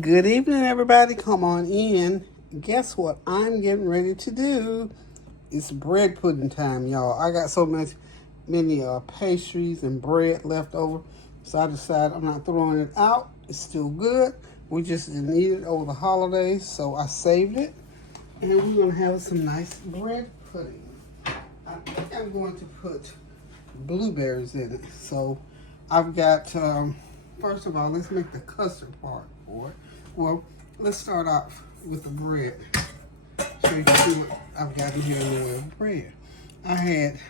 Good evening, everybody. Come on in. Guess what I'm getting ready to do? It's bread pudding time, y'all. I got so many pastries and bread left over, so I decided I'm not throwing it out. It's still good. We just didn't eat it over the holidays, so I saved it, and we're gonna have some nice bread pudding. I think I'm going to put blueberries in it. So I've got. First of all, let's make the custard part for it. Well, let's start off with the bread. So you can see what I've got in here in the way of bread. I had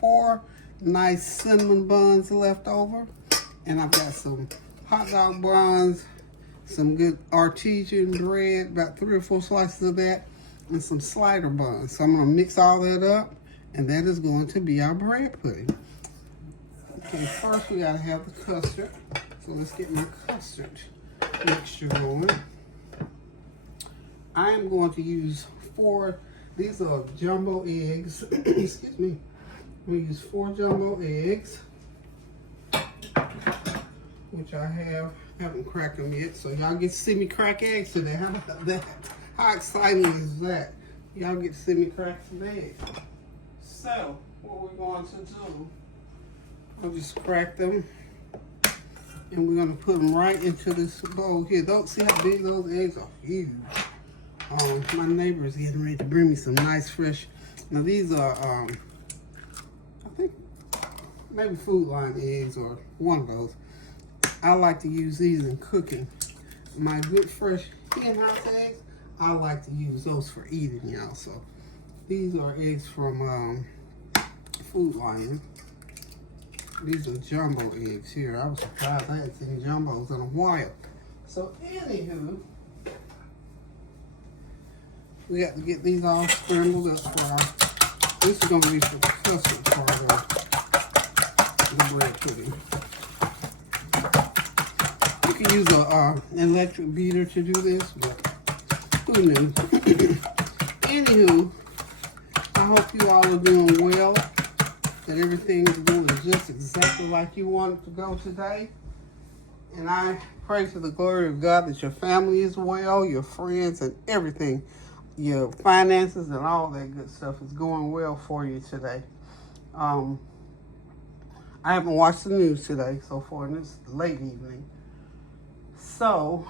4 nice cinnamon buns left over. And I've got some hot dog buns, some good artesian bread, about 3 or 4 slices of that, and some slider buns. So I'm going to mix all that up, and that is going to be our bread pudding. Okay, first we gotta have the custard. So let's get my custard mixture going. I am going to use 4, these are jumbo eggs. Excuse me. I'm gonna use 4 jumbo eggs, which I haven't cracked them yet. So y'all get to see me crack eggs today. How about that? How exciting is that? Y'all get to see me crack some eggs. So, what we're going to do, I'll just crack them, and we're going to put them right into this bowl here. Don't see how big those eggs are. Huge. My neighbor is getting ready to bring me some nice fresh. Now these are, I think maybe Food Line eggs or one of those. I like to use these in cooking. My good fresh hen house eggs, I like to use those for eating, y'all. So these are eggs from Food Line. These are jumbo eggs here. I was surprised I hadn't seen jumbos in a while. So anywho, we got to get these all scrambled up for our, this is going to be for the custard part of the bread pudding. You can use an electric beater to do this, but who knew? Anywho, I hope you all are doing well, that everything is going just exactly like you want it to go today. And I pray to the glory of God that your family is well, your friends and everything, your finances and all that good stuff is going well for you today. I haven't watched the news today so far, and it's late evening. So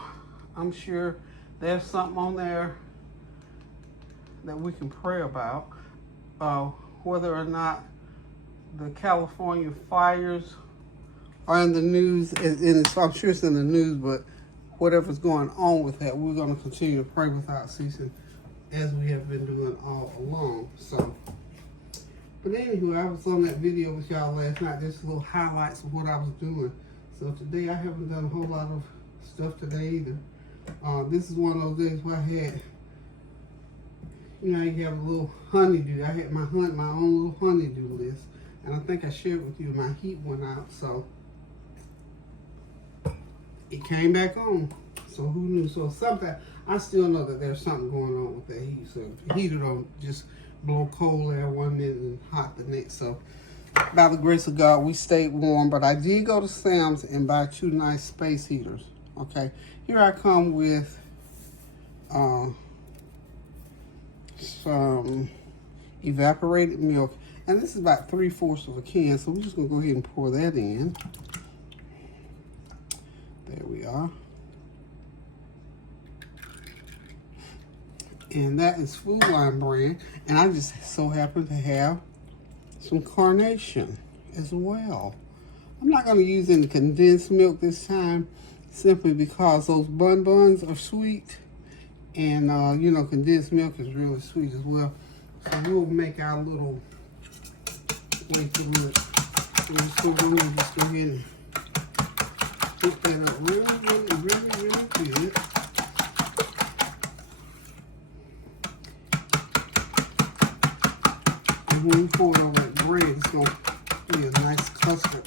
I'm sure there's something on there that we can pray about, whether or not the California fires are in the news, and I'm sure it's in the news, but whatever's going on with that, we're going to continue to pray without ceasing, as we have been doing all along. So, but anywho, I was on that video with y'all last night, just little highlights of what I was doing. So today I haven't done a whole lot of stuff today either. This is one of those days where I had, you know, you have a little honeydew. I had my own little honeydew list. And I think I shared with you my heat went out, so it came back on. So who knew? So sometimes I still know that there's something going on with that heat. So the heater don't just blow cold air one minute and hot the next. So by the grace of God, we stayed warm. But I did go to Sam's and buy 2 nice space heaters. Okay, here I come with some evaporated milk. And this is about 3/4 of a can, so we're just gonna go ahead and pour that in. There we are. And that is Food Line brand. And I just so happen to have some Carnation as well. I'm not gonna use any condensed milk this time, simply because those buns are sweet. And you know, condensed milk is really sweet as well. So we'll make our little way through it. So we're just going to just go ahead and put that up really good. And when we pour it over that bread, it's going to be a nice custard.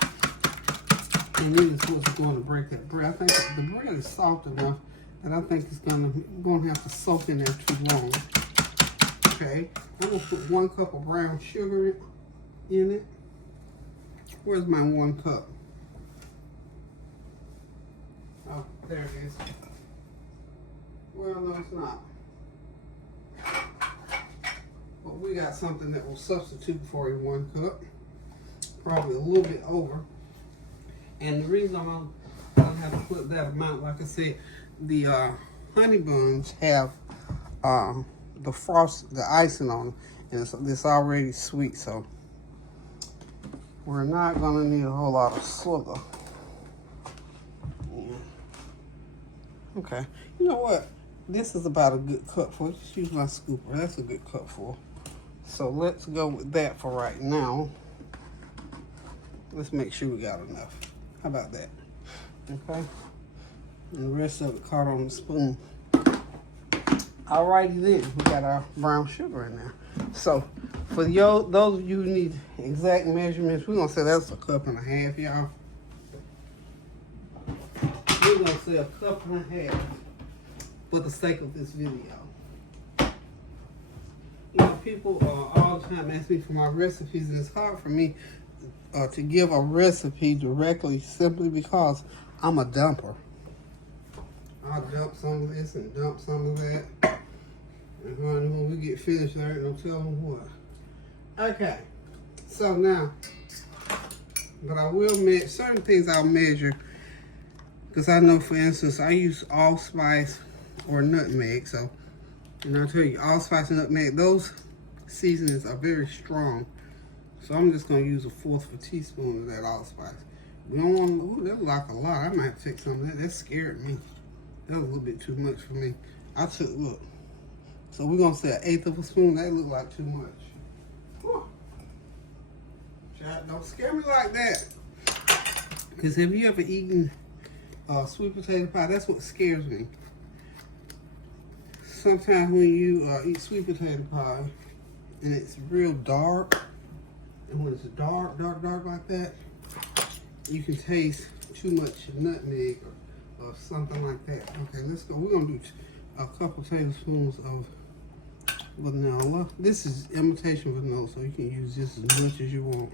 And then it's what's going to break that bread. I think the bread is soft enough that I think it's going to have to soak in there too long. Okay, I'm going to put 1 cup of brown sugar in it. Where's my 1 cup? Oh, there it is. Well, no, it's not. But we got something that will substitute for a 1 cup. Probably a little bit over. And the reason I'm gonna have to put that amount, like I said, the honey buns have the frost, the icing on them, and it's already sweet, so we're not gonna need a whole lot of sugar. Yeah. Okay, you know what? This is about a good cup for. Just use my scooper. That's a good cup for. So let's go with that for right now. Let's make sure we got enough. How about that? Okay. And the rest of it caught on the spoon. Alrighty then, we got our brown sugar in there. So for those of you who need exact measurements, we're gonna say that's a cup and a half, y'all. We're gonna say a cup and a half for the sake of this video. You know, people all the time ask me for my recipes, and it's hard for me to give a recipe directly simply because I'm a dumper. I'll dump some of this and dump some of that. And when we get finished, there ain't no telling what. Okay, so now, but I will measure certain things. I'll measure because I know, for instance, I use allspice or nutmeg. So, and I'll tell you, allspice and nutmeg, those seasonings are very strong. So I'm just gonna use 1/4 of a teaspoon of that allspice. We don't want, ooh, that look like a lot. I might have to take some of that. That scared me. That was a little bit too much for me. I took, look. So we're gonna say 1/8 of a spoon. That looked like too much. Whew. Child, don't scare me like that. Because have you ever eaten sweet potato pie? That's what scares me. Sometimes when you eat sweet potato pie and it's real dark, and when it's dark like that, you can taste too much nutmeg or something like that. Okay, let's go. We're gonna do a couple tablespoons of vanilla. This is imitation vanilla, so you can use this as much as you want.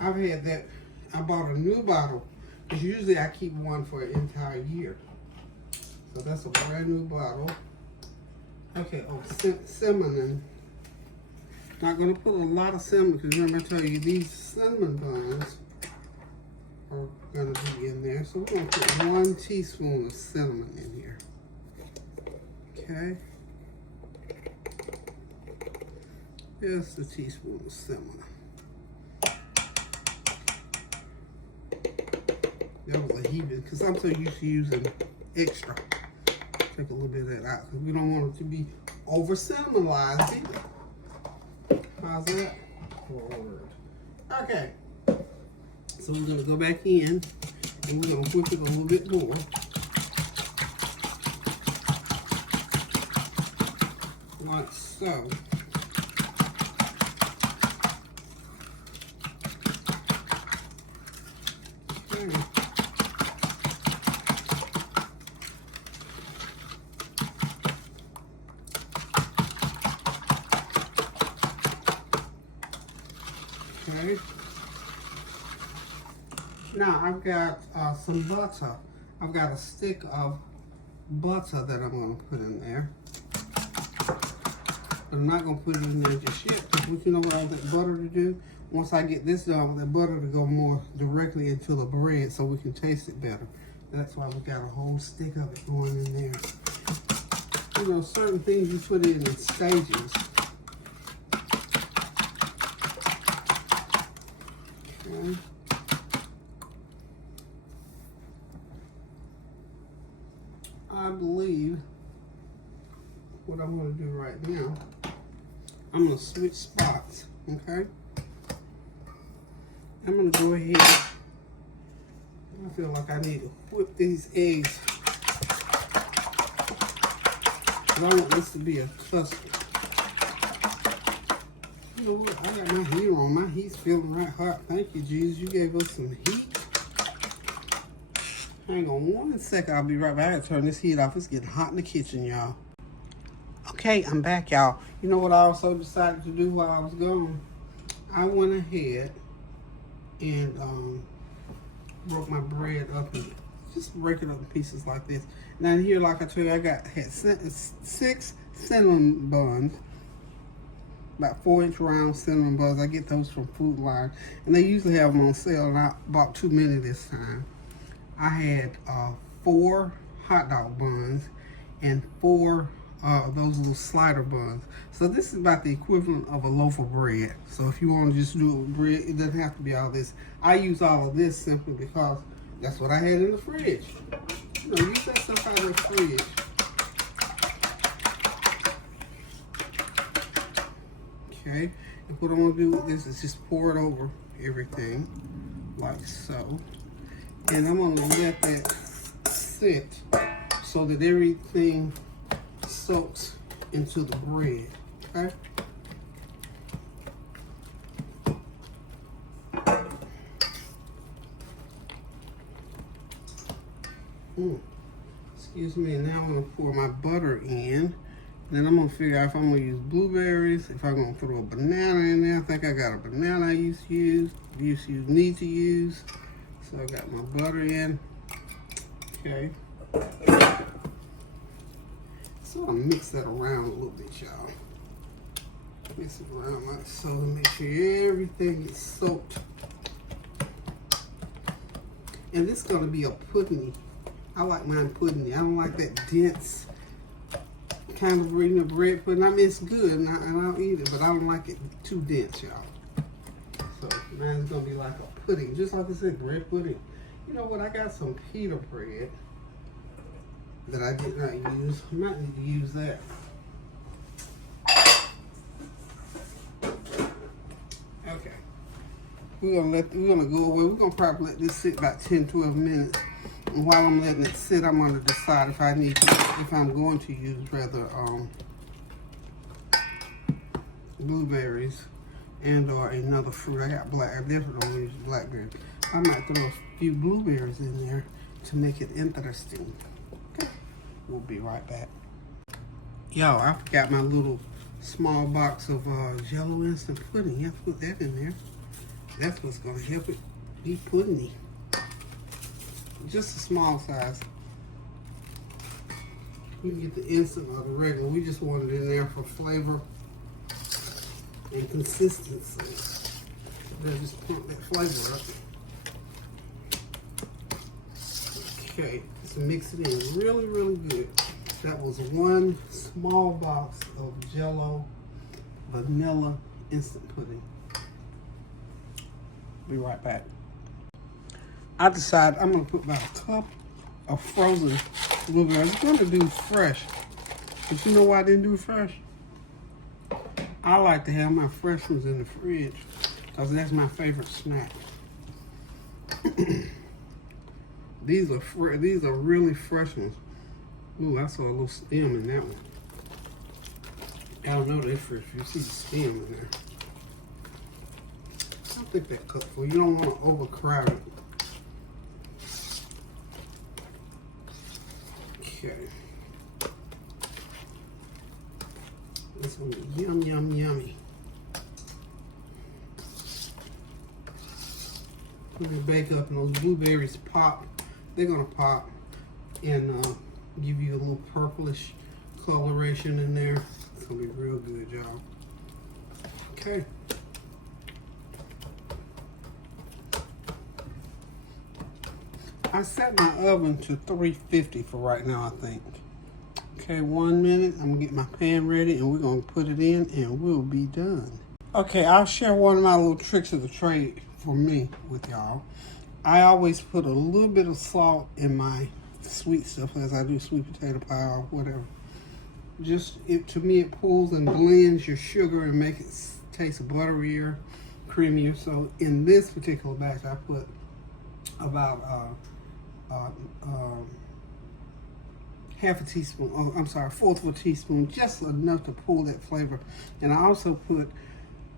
I've had that. I bought a new bottle, because usually I keep one for an entire year. So that's a brand new bottle. Okay, cinnamon. Not gonna put a lot of cinnamon, because remember I told you these cinnamon buns are gonna be in there. So we're gonna put 1 teaspoon of cinnamon in here. Okay. Just a teaspoon of cinnamon. That was a heaping, because I'm so used to using extra. Take a little bit of that out, because we don't want it to be over cinnamonized either. How's that? Forward. Okay. So we're going to go back in, and we're going to whip it a little bit more. Like so. Okay. Okay. Now I've got some butter. I've got a stick of butter that I'm going to put in there. I'm not going to put it in there just yet, because you know what I want that butter to do? Once I get this done, I want that butter to go more directly into the bread so we can taste it better. That's why we got a whole stick of it going in there. You know, certain things you put in stages. Okay. I believe what I'm going to do right now, I'm going to switch spots, okay? I'm going to go ahead, I feel like I need to whip these eggs. I want this to be a custard. You know what, I got my heater on. My heat's feeling right hot. Thank you, Jesus. You gave us some heat. Hang on 1 second, I'll be right back. I gotta turn this heat off. It's getting hot in the kitchen, y'all. Okay, I'm back, y'all. You know what I also decided to do while I was gone? I went ahead and broke my bread up in Just break it up in pieces like this. Now here, like I told you, had 6 cinnamon buns, about 4-inch round cinnamon buns. I get those from Food Line, and they usually have them on sale, and I bought too many this time. I had 4 hot dog buns and 4 those little slider buns. So this is about the equivalent of a loaf of bread. So if you want to just do it with bread, it doesn't have to be all this. I use all of this simply because that's what I had in the fridge. You know, use that stuff out of the fridge. Okay, and what I'm going to do with this is just pour it over everything, like so. And I'm going to let that sit so that everything soaks into the bread, okay? Excuse me, and now I'm going to pour my butter in. Then I'm going to figure out if I'm going to use blueberries, if I'm going to throw a banana in there. I think I got a banana I used to use, need to use. So I got my butter in. Okay. So I'll mix that around a little bit, y'all. Mix it around like so to make sure everything is soaked. And this is going to be a pudding. I like mine pudding. I don't like that dense kind of bread pudding. I mean, it's good, and I'll eat it, but I don't like it too dense, y'all. So mine's gonna be like a pudding, just like I said, bread pudding. You know what? I got some pita bread that I did not use. I might need to use that. Okay. We're gonna go away. We're gonna probably let this sit about 10-12 minutes. And while I'm letting it sit, I'm gonna decide if I'm going to use rather blueberries and or another fruit. I definitely don't use blackberries. I might throw a few blueberries in there to make it interesting. Okay, we'll be right back. Y'all, I forgot my little small box of Jello instant pudding. You have to put that in there. That's what's gonna help it be puddingy. Just a small size. You can get the instant or the regular. We just want it in there for flavor and consistency. Then just pump that flavor up. Okay, so mix it in really, really good. That was 1 small box of Jello vanilla instant pudding. Be right back. I decided I'm gonna put about a cup of frozen blueberries. I was gonna do fresh, but you know why I didn't do fresh? I like to have my fresh ones in the fridge because that's my favorite snack. These are really fresh ones. Ooh, I saw a little stem in that one. I don't know they're fresh. You see the stem in there. I'll take that cup full. You don't want to overcrowd it. Okay. This one is yum, yum, yummy. When they bake up and those blueberries pop, they're gonna pop and give you a little purplish coloration in there. It's gonna be real good, y'all. Okay. I set my oven to 350 for right now, I think. Okay, 1 minute. I'm gonna get my pan ready and we're gonna put it in and we'll be done. Okay, I'll share one of my little tricks of the trade for me with y'all. I always put a little bit of salt in my sweet stuff as I do sweet potato pie or whatever. To me, it pulls and blends your sugar and makes it taste butterier, creamier. So in this particular batch, I put about half a teaspoon, a fourth of a teaspoon, just enough to pull that flavor. And I also put,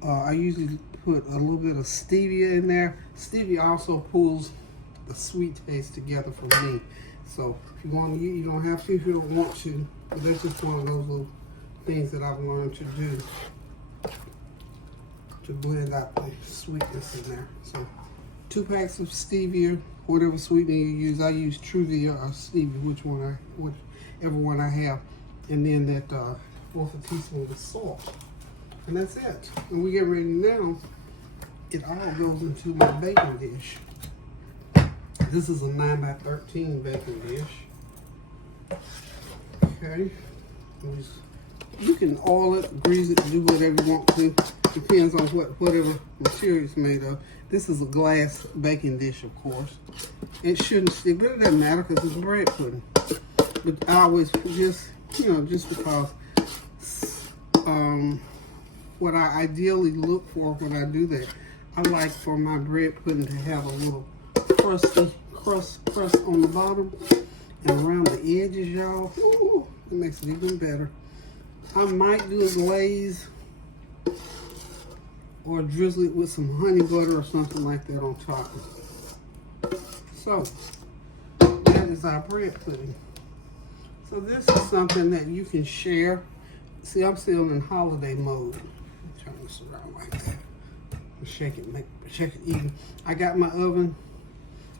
I usually put a little bit of stevia in there. Stevia also pulls the sweet taste together for me. So if you want to, you don't have to if you don't want to. But that's just one of those little things that I've learned to do to blend out the sweetness in there. So 2 packs of stevia, whatever sweetener you use. I use Truvia or stevia, whichever one I have. And then that 1/4 teaspoon of salt. And that's it. And we get ready now. It all goes into my baking dish. This is a 9 by 13 baking dish. Okay. You can oil it, grease it, do whatever you want to. Depends on whatever material it's made of. This is a glass baking dish, of course. It shouldn't stick. It doesn't matter because it's bread pudding. But I always just because what I ideally look for when I do that, I like for my bread pudding to have a little crust on the bottom and around the edges, y'all. Ooh, it makes it even better. I might do a glaze or drizzle it with some honey butter or something like that on top. So that is our bread pudding. So this is something that you can share. See, I'm still in holiday mode. Turn this around like that. Shake it even. I got my oven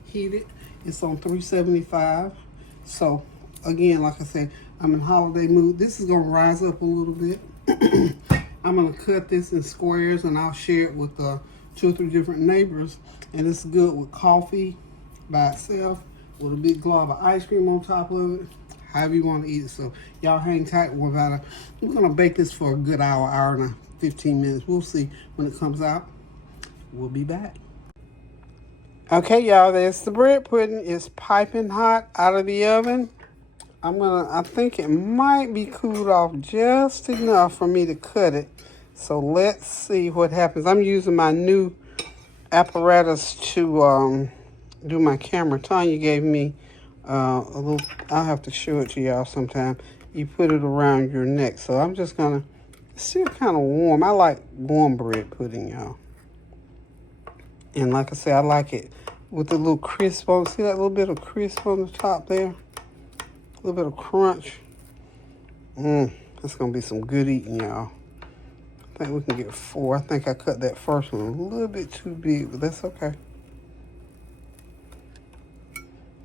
heated. It's on 375. So again, like I said, I'm in holiday mood. This is gonna rise up a little bit. I'm gonna cut this in squares and I'll share it with 2 or 3 different neighbors. And it's good with coffee by itself, with a big glob of ice cream on top of it. However you want to eat it. So y'all hang tight. We're gonna bake this for a good hour and 15 minutes. We'll see when it comes out. We'll be back. Okay, y'all, there's the bread pudding. It's piping hot out of the oven. I think it might be cooled off just enough for me to cut it. So let's see what happens. I'm using my new apparatus to do my camera. Tanya gave me a little, I'll have to show it to y'all sometime. You put it around your neck. So I'm just gonna, it's still kind of warm. I like warm bread pudding, y'all. And like I said, I like it with a little crisp on. See that little bit of crisp on the top there? A little bit of crunch. That's going to be some good eating, y'all. I think we can get 4. I think I cut that first one a little bit too big, but that's okay.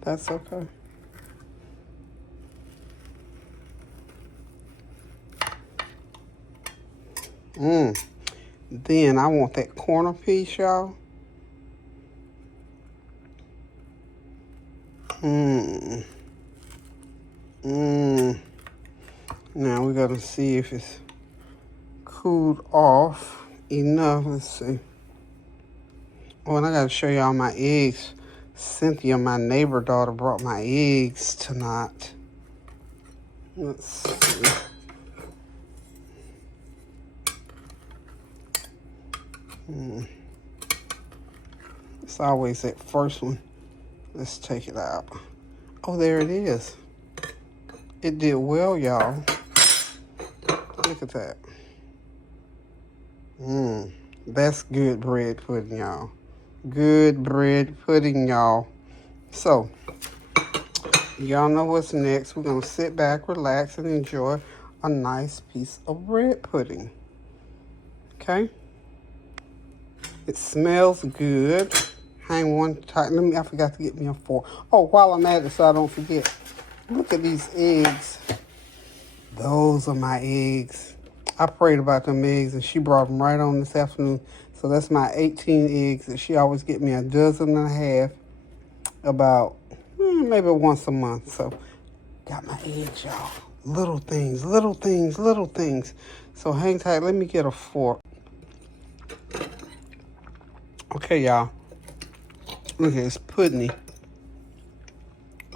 That's okay. Then I want that corner piece, y'all. Now we gotta see if it's cooled off enough. Let's see. Oh, and I gotta show y'all my eggs. Cynthia, my neighbor daughter, brought my eggs tonight. Let's see. It's always that first one. Let's take it out. Oh, there it is. It did well, y'all. Look at that. That's good bread pudding, y'all. Good bread pudding, y'all. So, y'all know what's next. We're going to sit back, relax, and enjoy a nice piece of bread pudding. Okay? It smells good. Hang one tight. I forgot to get me a fork. Oh, while I'm at it, so I don't forget. Look at these eggs. Those are my eggs. I prayed about them eggs, and she brought them right on this afternoon. So that's my 18 eggs that she always get me a dozen and a half about maybe once a month. So got my eggs, y'all. Little things, little things, little things. So hang tight. Let me get a fork. Okay, y'all. Look at it's pudding-y.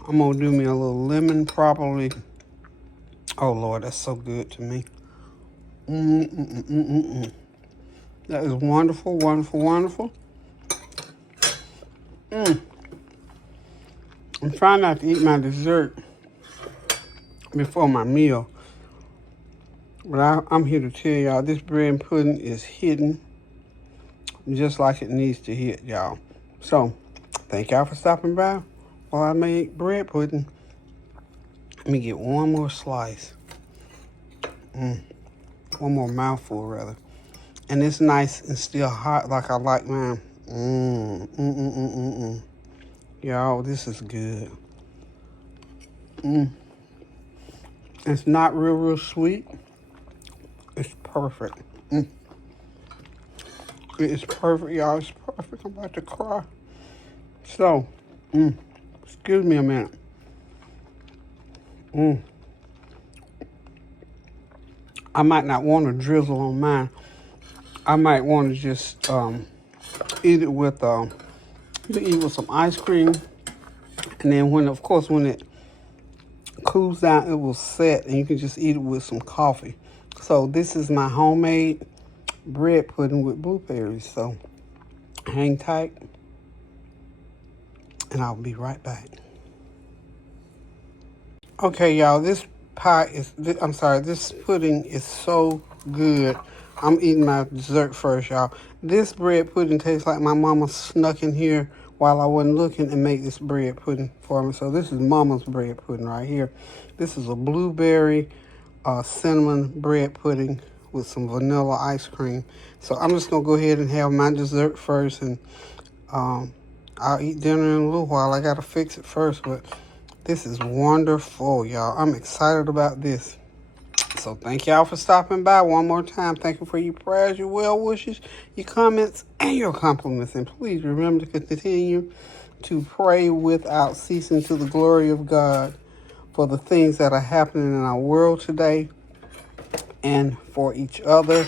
I'm going to do me a little lemon probably. Oh, Lord, that's so good to me. That is wonderful, wonderful, wonderful. I'm trying not to eat my dessert before my meal. But I'm here to tell y'all this bread pudding is hidden just like it needs to hit, y'all. So, thank y'all for stopping by while I make bread pudding. Let me get one more slice. One more mouthful, rather. And it's nice and still hot like I like mine. Y'all, this is good. It's not real sweet. It's perfect. It's perfect, y'all. It's perfect. I'm about to cry. So, excuse me a minute. I might not want to drizzle on mine. I might want to just eat it with some ice cream, and then when it cools down, it will set, and you can just eat it with some coffee. So this is my homemade bread pudding with blueberries. So hang tight, and I'll be right back. Okay, y'all, this pudding is so good. I'm eating my dessert first, y'all. This bread pudding tastes like my mama snuck in here while I wasn't looking and made this bread pudding for me. So this is mama's bread pudding right here. This is a blueberry cinnamon bread pudding with some vanilla ice cream. So I'm just going to go ahead and have my dessert first, and I'll eat dinner in a little while. I got to fix it first, but this is wonderful, y'all. I'm excited about this. So thank y'all for stopping by one more time. Thank you for your prayers, your well wishes, your comments, and your compliments. And please remember to continue to pray without ceasing to the glory of God for the things that are happening in our world today and for each other.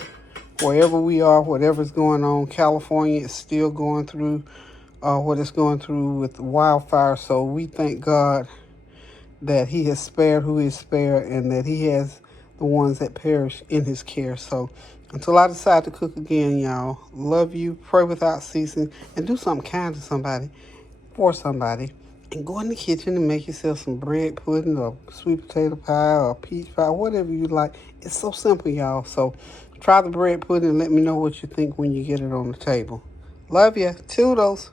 Wherever we are, whatever's going on, California is still going through what it's going through with the wildfire. So we thank God that he has spared who is spared, and that he has the ones that perish in his care. So until I decide to cook again, y'all, love you, pray without ceasing, and do something kind to somebody, for somebody, and go in the kitchen and make yourself some bread pudding or sweet potato pie or peach pie, whatever you like. It's so simple, y'all. So try the bread pudding and let me know what you think when you get it on the table. Love ya. Toodles.